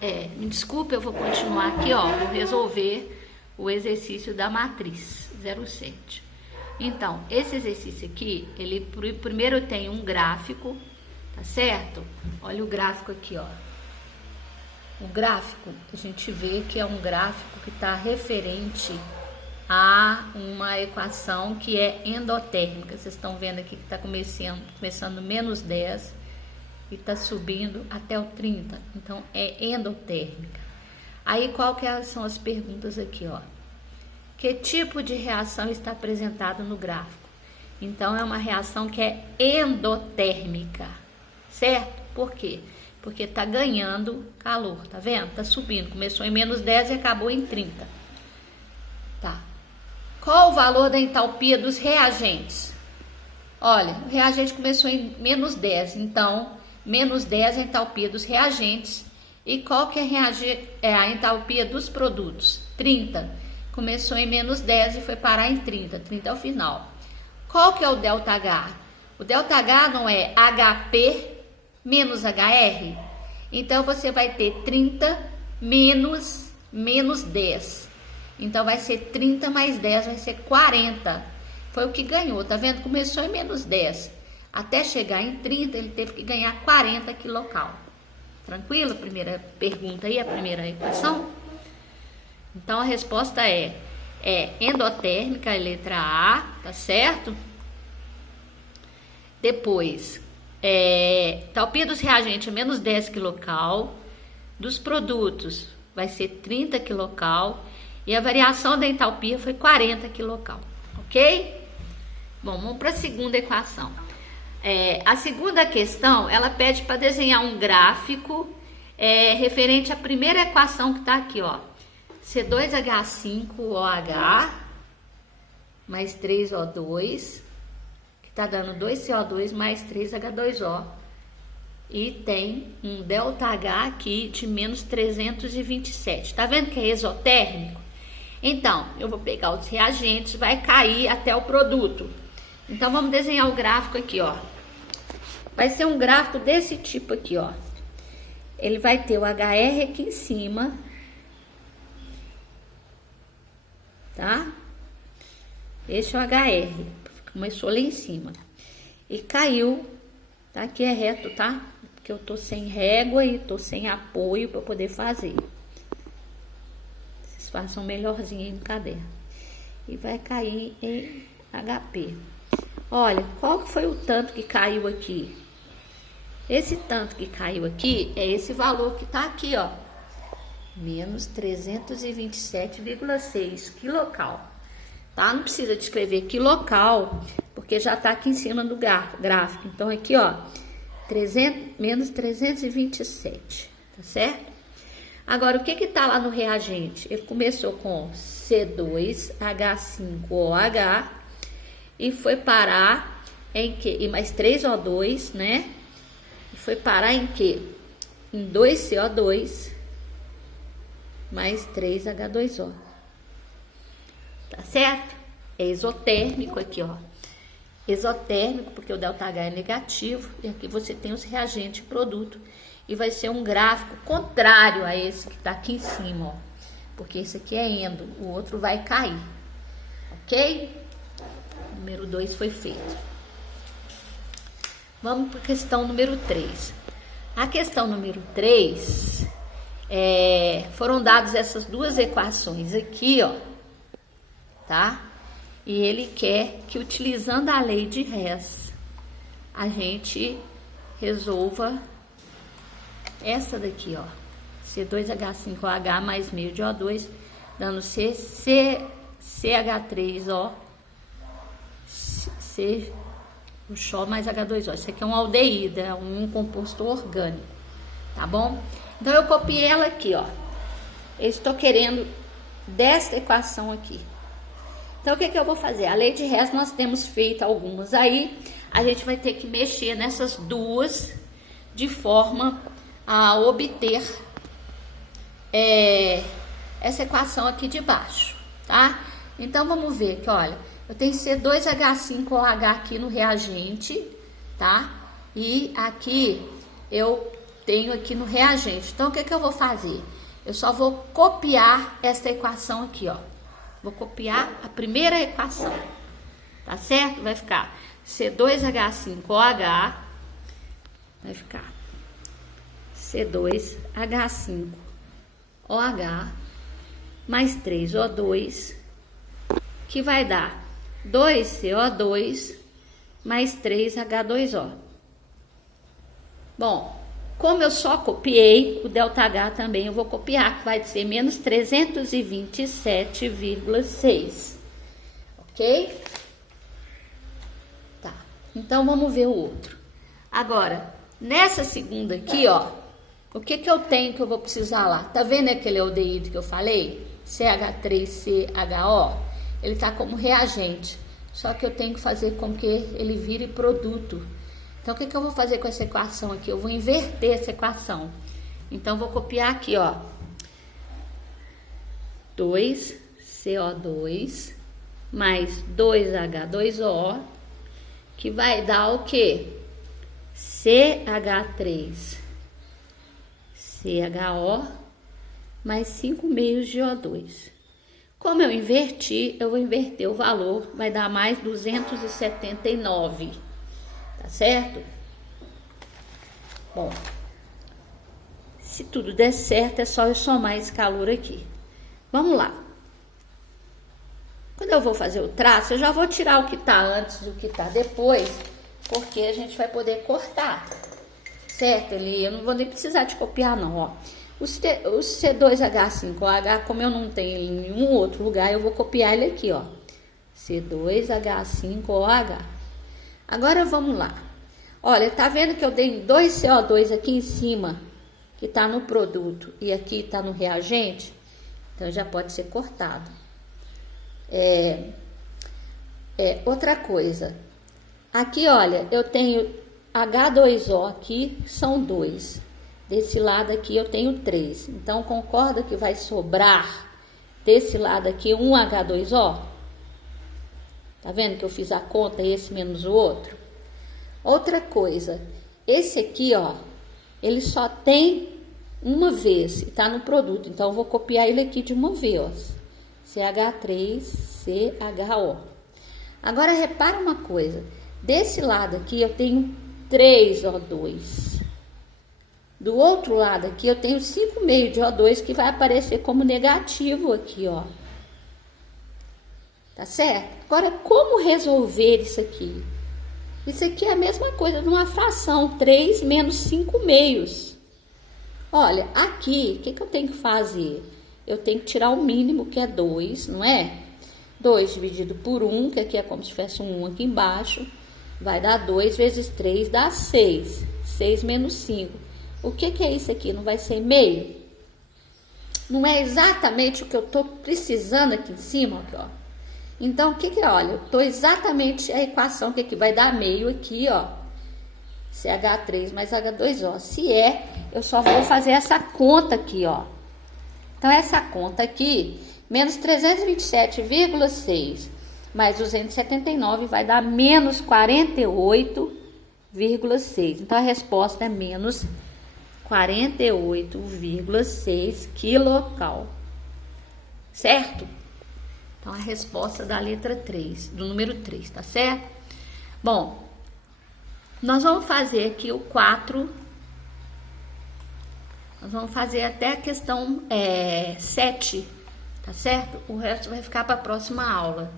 Me desculpe, eu vou continuar aqui, ó, vou resolver o exercício da matriz 07. Então, esse exercício aqui, ele primeiro tem um gráfico, tá certo? Olha o gráfico aqui, ó. O gráfico, a gente vê que é um gráfico que está referente a uma equação que é endotérmica. Vocês estão vendo aqui que está começando menos 10 e está subindo até o 30. Então, é endotérmica. Aí, são as perguntas aqui, ó? Que tipo de reação está apresentada no gráfico? Então, é uma reação que é endotérmica, certo? Por quê? Porque está ganhando calor, tá vendo? Está subindo, começou em menos 10 e acabou em 30. Tá. Qual o valor da entalpia dos reagentes? Olha, o reagente começou em menos 10, então, menos 10 é a entalpia dos reagentes. E qual que é a entalpia dos produtos? 30. Começou em menos 10 e foi parar em 30. 30 é o final. Qual que é o ΔH? O ΔH não é HP menos HR? Então, você vai ter 30 menos 10. Então, vai ser 30 mais 10, vai ser 40. Foi o que ganhou, tá vendo? Começou em menos 10. Até chegar em 30, ele teve que ganhar 40 quilocal. Tranquilo? Primeira pergunta aí, a primeira equação. Então, a resposta é endotérmica, a letra A, tá certo? Depois, entalpia dos reagentes é menos 10 quilocal. Dos produtos, vai ser 30 quilocal. E a variação da entalpia foi 40 quilocal, ok? Bom, vamos para a segunda equação. A segunda questão, ela pede para desenhar um gráfico referente à primeira equação que está aqui, ó. C2H5OH mais 3O2, que está dando 2CO2 mais 3H2O. E tem um ΔH aqui de menos 327. Tá vendo que é exotérmico? Então, eu vou pegar os reagentes, vai cair até o produto. Então, vamos desenhar o gráfico aqui, ó. Vai ser um gráfico desse tipo aqui, ó. Ele vai ter o HR aqui em cima. Tá? Esse é o HR. Começou lá em cima. E caiu. Tá? Aqui é reto, tá? Porque eu tô sem régua e tô sem apoio para poder fazer. Vocês façam melhorzinho aí no caderno. E vai cair em HP. Olha, qual foi o tanto que caiu aqui? Esse tanto que caiu aqui é esse valor que tá aqui, ó. Menos 327,6 quilocal. Tá? Não precisa de escrever quilocal, porque já tá aqui em cima do gráfico. Então, aqui, ó, menos 327, tá certo? Agora, o que que tá lá no reagente? Ele começou com C2H5OH e foi parar em quê? E mais 3O2, né? E foi parar em quê? Em 2CO2 mais 3H2O. Tá certo? É exotérmico aqui, ó. Exotérmico, porque o ΔH é negativo. E aqui você tem os reagentes e produto. E vai ser um gráfico contrário a esse que tá aqui em cima, ó. Porque esse aqui é endo, o outro vai cair. Ok? Número 2 foi feito. Vamos para a questão número 3. A questão número 3, foram dadas essas duas equações aqui, ó. Tá? E ele quer que, utilizando a lei de Hess, a gente resolva essa daqui, ó. C2H5OH mais meio de O2, dando CH3O, o Xó mais H2O. Isso aqui é um aldeído, é um composto orgânico, tá bom? Então, eu copiei ela aqui, ó. Eu estou querendo desta equação aqui. Então, o que eu vou fazer? A lei de Hess, nós temos feito algumas aí. A gente vai ter que mexer nessas duas de forma a obter essa equação aqui de baixo, tá? Então, vamos ver que, olha, eu tenho C2H5OH aqui no reagente, tá? E aqui eu tenho aqui no reagente. Então, o que eu vou fazer? Eu só vou copiar esta equação aqui, ó. Vou copiar a primeira equação, tá certo? Vai ficar C2H5OH, vai ficar C2H5OH mais 3O2, que vai dar 2CO2 mais 3H2O. Bom, como eu só copiei, o ΔH também eu vou copiar, que vai ser menos 327,6. Ok? Tá, então vamos ver o outro. Agora, nessa segunda aqui, ó, o que eu tenho que eu vou precisar lá? Tá vendo aquele aldeído que eu falei? CH3CHO? Ele tá como reagente, só que eu tenho que fazer com que ele vire produto. Então, o que eu vou fazer com essa equação aqui? Eu vou inverter essa equação. Então, vou copiar aqui, ó. 2CO2 mais 2H2O, que vai dar o quê? CH3CHO mais 5 meios de O2. Como eu inverti, eu vou inverter o valor, vai dar mais 279. Tá certo? Bom, se tudo der certo, é só eu somar esse calor aqui. Vamos lá. Quando eu vou fazer o traço, eu já vou tirar o que tá antes do que tá depois, porque a gente vai poder cortar. Certo? Eu não vou nem precisar de copiar, não, ó. O C2H5OH, como eu não tenho ele em nenhum outro lugar, eu vou copiar ele aqui, ó. C2H5OH. Agora vamos lá. Olha, tá vendo que eu dei 2 CO2 aqui em cima, que tá no produto, e aqui tá no reagente? Então já pode ser cortado. Outra coisa. Aqui, olha, eu tenho H2O aqui, são 2. Desse lado aqui eu tenho 3. Então, concorda que vai sobrar desse lado aqui um H2O? Tá vendo que eu fiz a conta, esse menos o outro? Outra coisa, esse aqui, ó, ele só tem uma vez e tá no produto. Então, eu vou copiar ele aqui de uma vez, ó. CH3CHO. Agora, repara uma coisa. Desse lado aqui, eu tenho 3O2. Do outro lado aqui, eu tenho 5 meios de O2 que vai aparecer como negativo aqui, ó. Tá certo? Agora, como resolver isso aqui? Isso aqui é a mesma coisa de uma fração, 3 menos 5 meios. Olha, aqui, o que eu tenho que fazer? Eu tenho que tirar o mínimo, que é 2, não é? 2 dividido por 1, que aqui é como se tivesse um 1 aqui embaixo, vai dar 2 vezes 3, dá 6. 6 menos 5. O que é isso aqui? Não vai ser meio? Não é exatamente o que eu estou precisando aqui em cima, aqui, ó. Então, o que é? Olha, eu estou exatamente a equação que vai dar meio aqui, ó. CH3 mais H2O. Se é, eu só vou fazer essa conta aqui, ó. Então, essa conta aqui, menos 327,6 mais 279 vai dar menos 48,6. Então, a resposta é menos 48,6 quilocal. Certo? Então, a resposta da letra 3, do número 3, tá certo? Bom, nós vamos fazer aqui o 4. Nós vamos fazer até a questão 7, tá certo? O resto vai ficar para a próxima aula.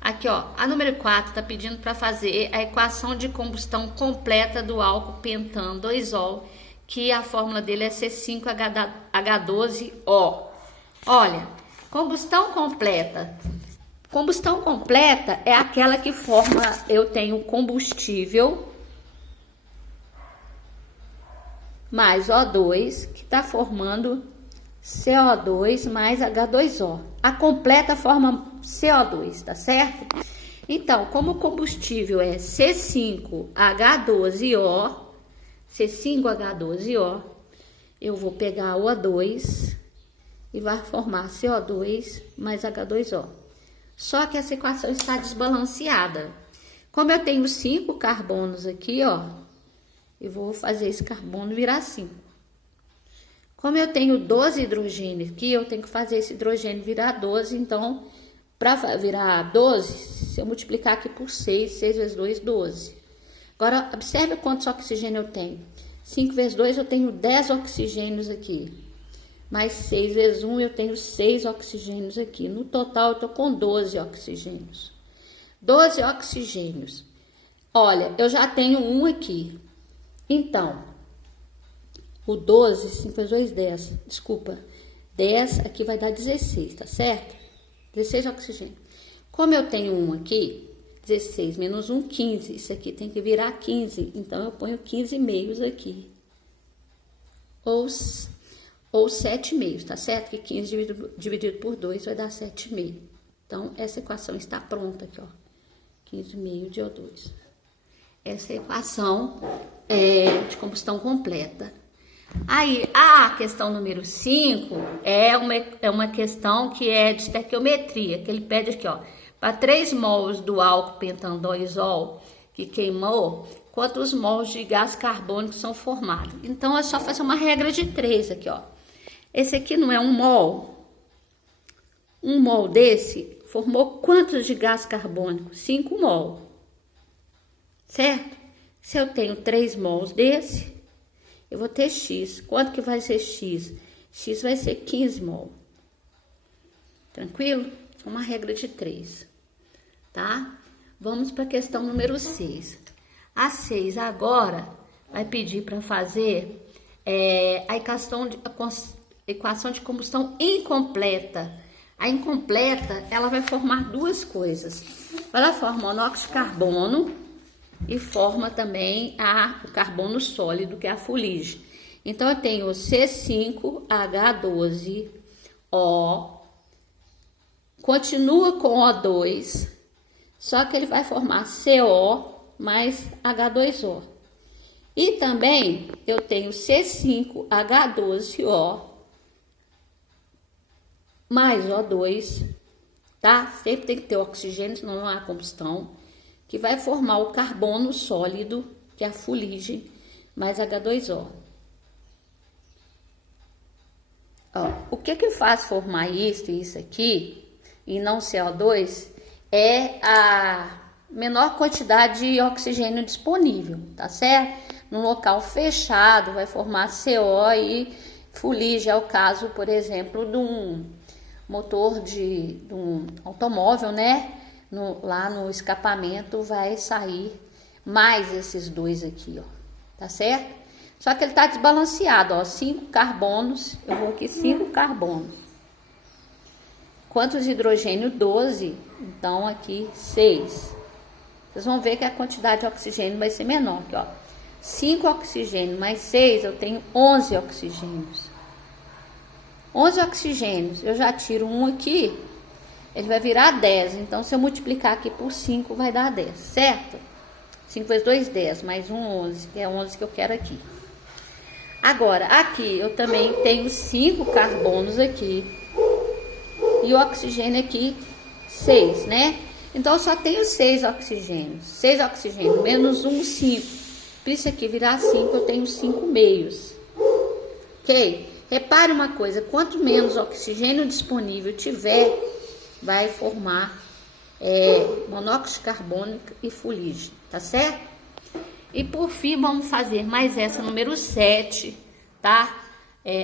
Aqui, ó, a número 4 tá pedindo para fazer a equação de combustão completa do álcool pentano 2-ol, que a fórmula dele é C5H12O. Olha, combustão completa. Combustão completa é aquela que forma, eu tenho combustível mais O2, que está formando CO2 mais H2O. A completa forma CO2, tá certo? Então, como o combustível é C5H12O, eu vou pegar o O2 e vai formar CO2 mais H2O. Só que essa equação está desbalanceada. Como eu tenho 5 carbonos aqui, ó, eu vou fazer esse carbono virar 5. Como eu tenho 12 hidrogênios aqui, eu tenho que fazer esse hidrogênio virar 12. Então, para virar 12, se eu multiplicar aqui por 6, 6 vezes 2, 12. Agora, observe quantos oxigênios eu tenho. 5 vezes 2, eu tenho 10 oxigênios aqui. Mais 6 vezes 1, eu tenho 6 oxigênios aqui. No total, eu estou com 12 oxigênios. 12 oxigênios. Olha, eu já tenho um aqui. Então, o 12, 5 vezes 2, 10. Desculpa. 10 aqui vai dar 16, tá certo? 16 oxigênios. Como eu tenho um aqui, 16 menos 1, 15. Isso aqui tem que virar 15. Então, eu ponho 15 meios aqui. Ou 7 meios, tá certo? Que 15 dividido por 2 vai dar 7 meios. Então, essa equação está pronta aqui, ó. 15 meio de O2. Essa é a equação de combustão completa. Aí, a questão número 5 é uma questão que é de estequiometria, que ele pede aqui, ó. Para 3 mols do álcool pentandoizol que queimou, quantos mols de gás carbônico são formados? Então, é só fazer uma regra de 3 aqui, ó. Esse aqui não é um mol. Um mol desse formou quantos de gás carbônico? 5 mol. Certo? Se eu tenho 3 mols desse, eu vou ter X. Quanto que vai ser X? X vai ser 15 mol. Tranquilo? É uma regra de 3. Tá? Vamos para a questão número 6. A 6 agora vai pedir para fazer a equação de combustão incompleta. A incompleta, ela vai formar duas coisas. Ela forma monóxido de carbono e forma também o carbono sólido, que é a fuligem. Então, eu tenho C5H12O, continua com O2, só que ele vai formar CO mais H2O. E também eu tenho C5H12O mais O2, tá? Sempre tem que ter oxigênio, senão não há combustão, que vai formar o carbono sólido, que é a fuligem, mais H2O. Ó, o que faz formar isso e isso aqui, e não CO2, é a menor quantidade de oxigênio disponível, tá certo? Num local fechado, vai formar CO e fuligem, é o caso, por exemplo, de um motor de um automóvel, né? Lá no escapamento vai sair mais esses dois aqui, ó, tá certo? Só que ele tá desbalanceado, ó, 5 carbonos, eu vou aqui 5 carbonos. Quantos hidrogênio? 12, então aqui 6. Vocês vão ver que a quantidade de oxigênio vai ser menor, aqui, ó. 5 oxigênio mais 6, eu tenho 11 oxigênios. 11 oxigênios, eu já tiro um aqui, ele vai virar 10. Então, se eu multiplicar aqui por 5, vai dar 10, certo? 5 vezes 2, 10, mais 1, 11, que é 11 que eu quero aqui. Agora, aqui eu também tenho 5 carbonos aqui. E o oxigênio aqui, 6, né? Então, eu só tenho 6 oxigênios. 6 oxigênios, menos 1, 5. Por isso aqui virar 5, eu tenho 5 meios. Ok? Repare uma coisa, quanto menos oxigênio disponível tiver, vai formar monóxido de carbono e fuligem, tá certo? E por fim, vamos fazer mais essa número 7, tá?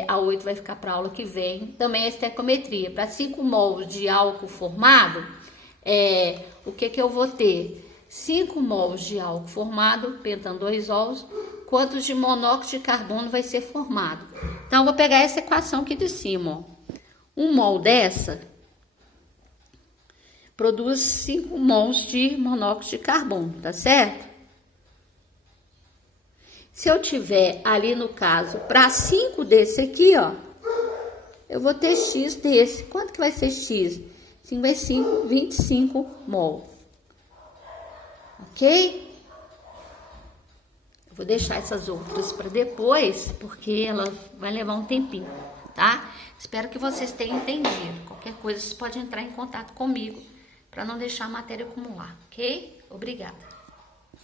A 8 vai ficar para a aula que vem. Também a estequiometria. Para 5 mols de álcool formado, o que eu vou ter? 5 mols de álcool formado, pentandoisols, quantos de monóxido de carbono vai ser formado? Então, eu vou pegar essa equação aqui de cima, ó. 1 mol dessa produz 5 mols de monóxido de carbono, tá certo? Se eu tiver ali no caso, para 5 desse aqui, ó, eu vou ter X desse. Quanto que vai ser X? 5 vezes 5, 25 mol. Ok? Eu vou deixar essas outras para depois, porque ela vai levar um tempinho, tá? Espero que vocês tenham entendido. Qualquer coisa, vocês podem entrar em contato comigo para não deixar a matéria acumular, ok? Obrigada.